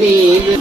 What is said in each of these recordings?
நீது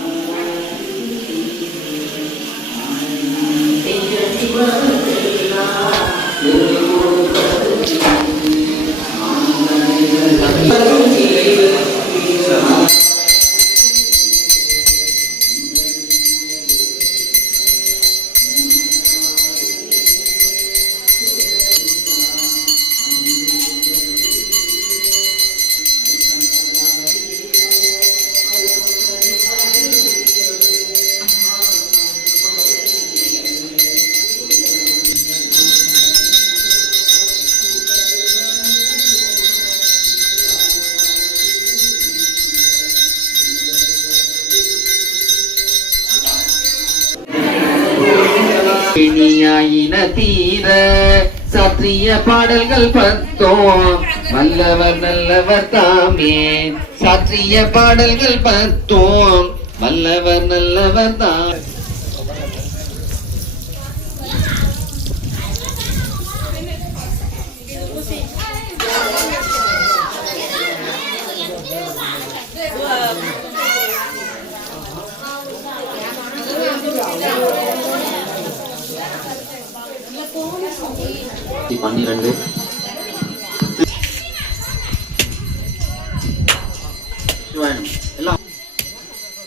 இனியாயின தீர சாற்றிய பாடல்கள் பத்தோம் வல்லவர் நல்லவர் தாமே சாற்றிய பாடல்கள் பத்தோம் வல்லவர் நல்லவர் தாம்.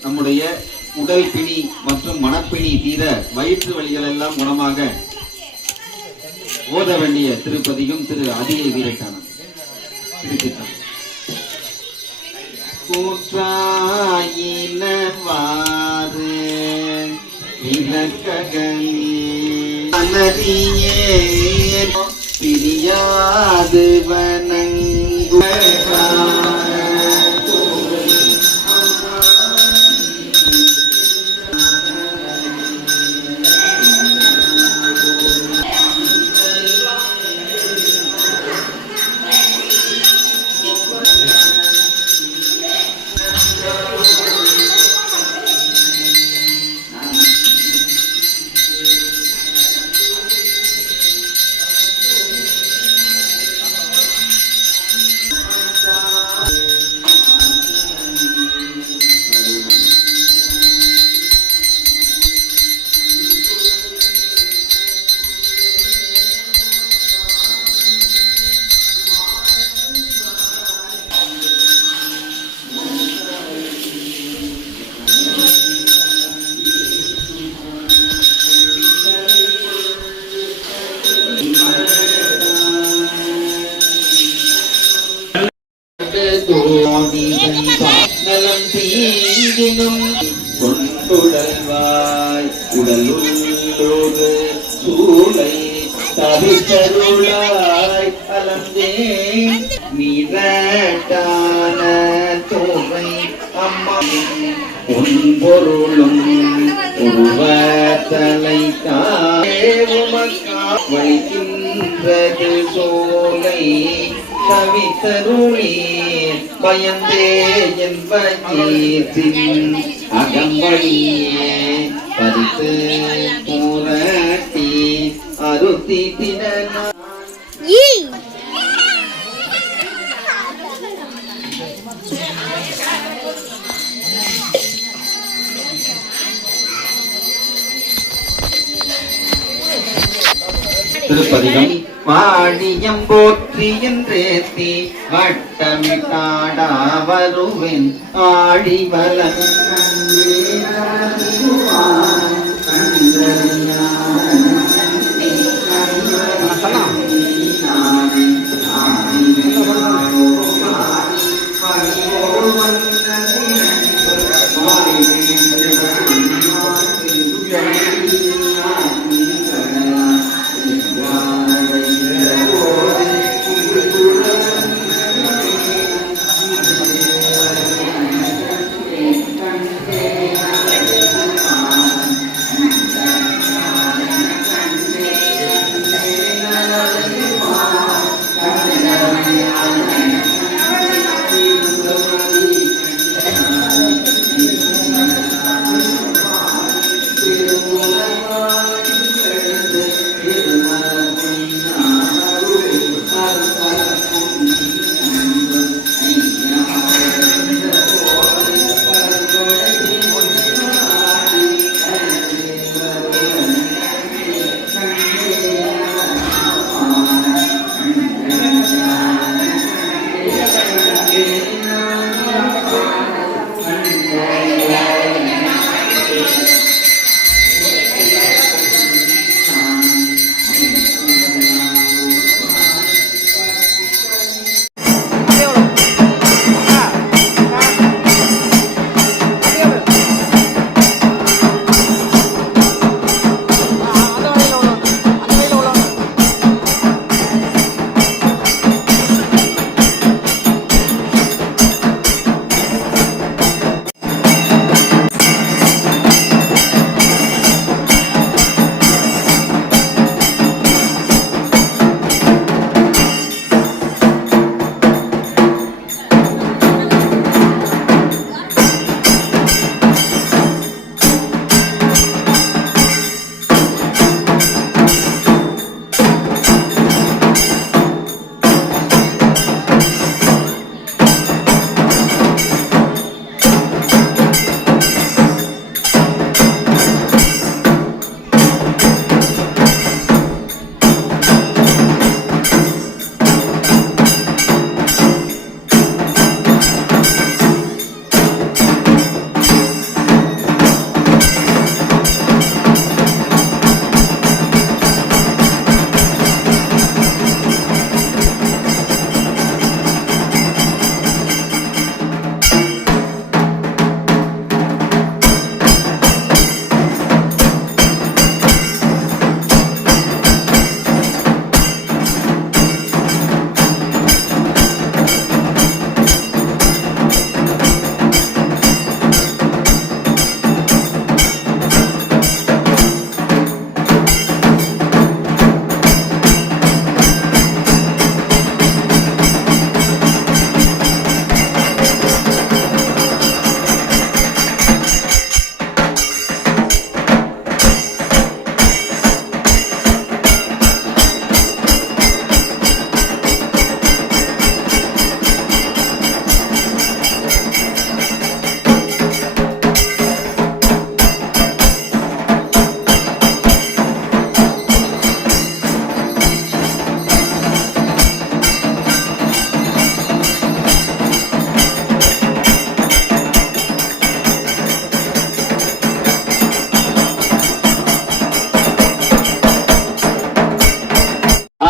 நம்முடைய உடல் பிணி மற்றும் மனப்பிணி தீர வயிற்று வலிகள் எல்லாம் குணமாக ஓத வேண்டிய திருப்பதியும் திரு அதிகை வீரட்டானம் திருச்சிட்டம். கூற்றாயினவாறு இலக்ககளே அனறியே பிரியாது வணங்கு நலம் தீங்கினும் கொண்டுடல்வாய் உடலுள்ளோடு சூளை தவித்தருளாய் அலந்தே நீரட்டான தோமை அம்மா பொன்பொருளும் உருவத்தலை காமக்கா வைக்கின்றது சோலை கவித்தருளே பயந்தே என்பீற்றின் அகம்படியே பறித்து பூரட்டி அருத்தி தின திருப்பதிகம். வாடியம் போற்றி என்றேத்தி வட்டமிட்டாடா வருவேன் ஆடி வலம்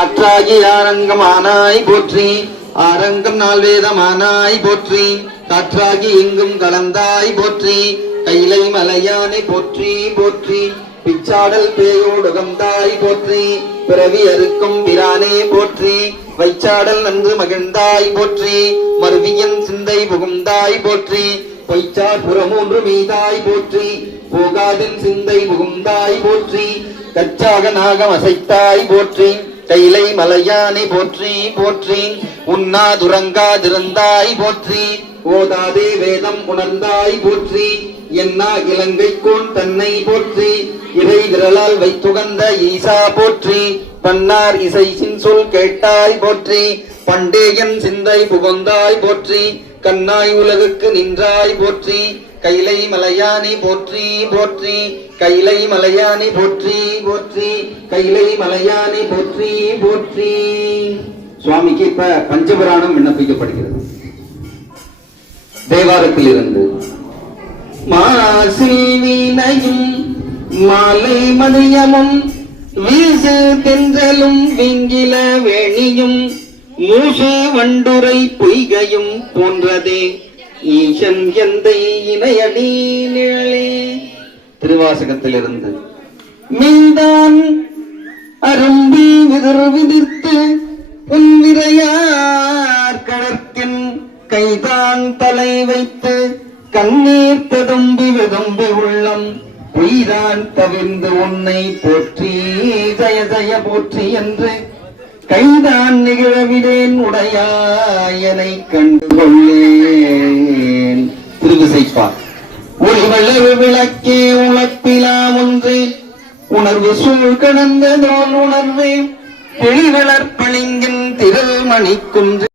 ஆற்றாகி ஆரங்கமானாய் போற்றி, ஆரங்கம் நால்வேதமானாய் போற்றி, காற்றாகி எங்கும் கலந்தாய் போற்றி, கைலை மலையானை போற்றி போற்றி, பிச்சாடல் பேயோடுகந்தாய் போற்றி, பிறவி அறுக்கும் பிரானே போற்றி, வைச்சாடல் நன்று மகிழ்ந்தாய் போற்றி, மருவியன் சிந்தை புகுந்தாய் போற்றி, பொய்ச்சார் புறமூன்று மீதாய் போற்றி, போகாதின் சிந்தை புகுந்தாய் போற்றி, கச்சாக நாகம் அசைத்தாய் போற்றி, கைலை மலையானை போற்றி போற்றி, உண்ணாதுறங்காதிருந்தாய் போற்றி, ஓதாதே வேதம் உணர்ந்தாய் போற்றி, என்னா இலங்கைக்கோன் தன்னை போற்றி, இறை விரலால் வைத்துகந்த ஈசா போற்றி, பன்னார் இசையின் சொல் கேட்டாய் போற்றி, பண்டேயன் சிந்தை புகுந்தாய் போற்றி, கண்ணாய் உலகுக்கு நின்றாய் போற்றி, கைலை மலையானை போற்றி போற்றி, கைலை மலையானை போற்றி போற்றி, கைலை மலையானை போற்றி போற்றி. சுவாமிக்கு இப்ப பஞ்சபுராணம் விண்ணப்பிக்கப்படுகிறது. தேவாரத்தில் இருந்து மாசில் வீணையும் மாலை மதியமும் வீசு தென்றலும் விங்கில வேணியும் மூசு வண்டுரை பொய்கையும் போன்றதே ஈசன் எந்தை இணையடி நிழலே. திருவாசகத்திலிருந்து மீதான் அரும்பி விதிர் விதிர்த்து உன்விரையார் கடற்கின் கைதான் தலை வைத்து கண்ணீர் ததும்பி விதும்பி உள்ளம் பொய்தான் தவிர்ந்து உன்னை போற்றி ஜய ஜய போற்றி என்று கைதான் நிகழவிடேன் உடையாயனை கண்டுகொள்ளேன். திருவிசைப்பார். ஒளிவளவு விளக்கே உழப்பிலா ஒன்று உணர்வு சூழ் கடந்த நோன் உணர்வே தெளிவளர் பளிங்கின் திரள் மணிக்குன்று